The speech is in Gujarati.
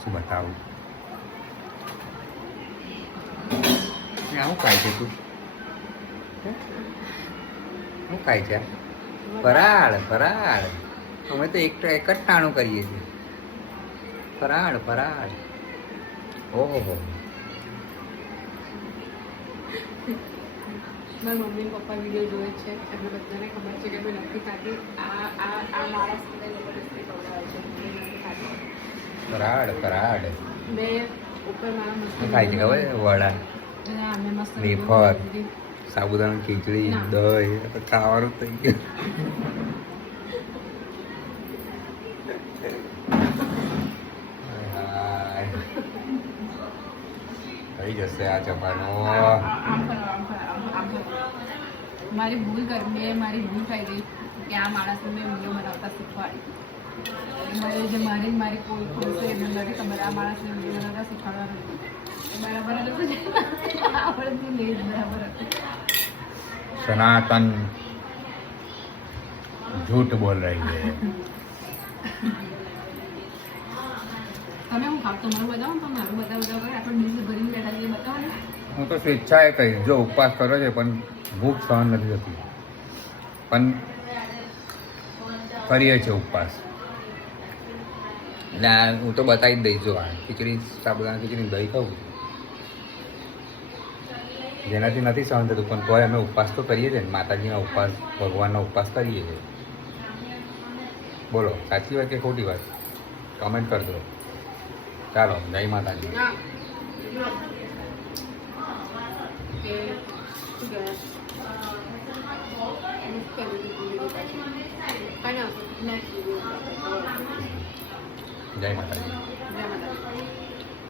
શું બતાવું? શું ખાય છે તું? શું ખાય છે? ફરાળ ફરાળ. અમે તો એક જ ટાણું કરીએ છીએ. ફરાળ ફરાળ. ઓહો. મારા મમ્મી પપ્પા વિડીયો જોવે છે, એમને બધાને ખબર છે કે મેં નથી ખાતી. આ માણસ મને જબરદસ્તી ખવડાવે છે, મેં નથી ખાતી. ફરાળ ફરાળ. મેં ઉપર મારા મસ્ત શું ખાય છે ખબર? વડા, ના મેં મસ્ત વેફર, સાબુદાણા ખીચડી, દહીં. તો ખાવાનું થઈ ગયું. થઈ જશે આ ચપાનો. મારી ભૂલ કરી, મેં મારી ભૂલ થઈ ગઈ કે આ માણસને મેં વિડીયો બનાવતા શીખવાડી. મારી કોઈ છે એમને નથી ખબર આ માણસને વિડીયો બનાવતા શીખવાડવાનું બરાબર હતું. આવડતું નહીં બરાબર હતું. સનાતન झूठ बोल रही है. તમે હું ખાવ તમારું બતાવો ને, મારું બતાવ કરે આપણે ડીશ ભરીને બેઠા છીએ, બતાવો ને. હું તો સ્વેચ્છાએ કહીશ, જો ઉપવાસ કર્યો છે પણ ભૂખ સહન નથી થતી, પણ કરીએ છીએ ઉપવાસ. એટલે હું તો બતાવી જ દઈશ. જો આ ખીચડી, સાબુદાણા ખીચડી, દહીં ખાવું જેનાથી નથી સહન થતું, પણ તોય અમે ઉપવાસ તો કરીએ છીએ ને. માતાજીના ઉપવાસ, ભગવાનનો ઉપવાસ કરીએ છીએ. બોલો, સાચી વાત કે ખોટી વાત? કમેન્ટ કરજો. ચાલો, જય માતાજી. જય માતાજી.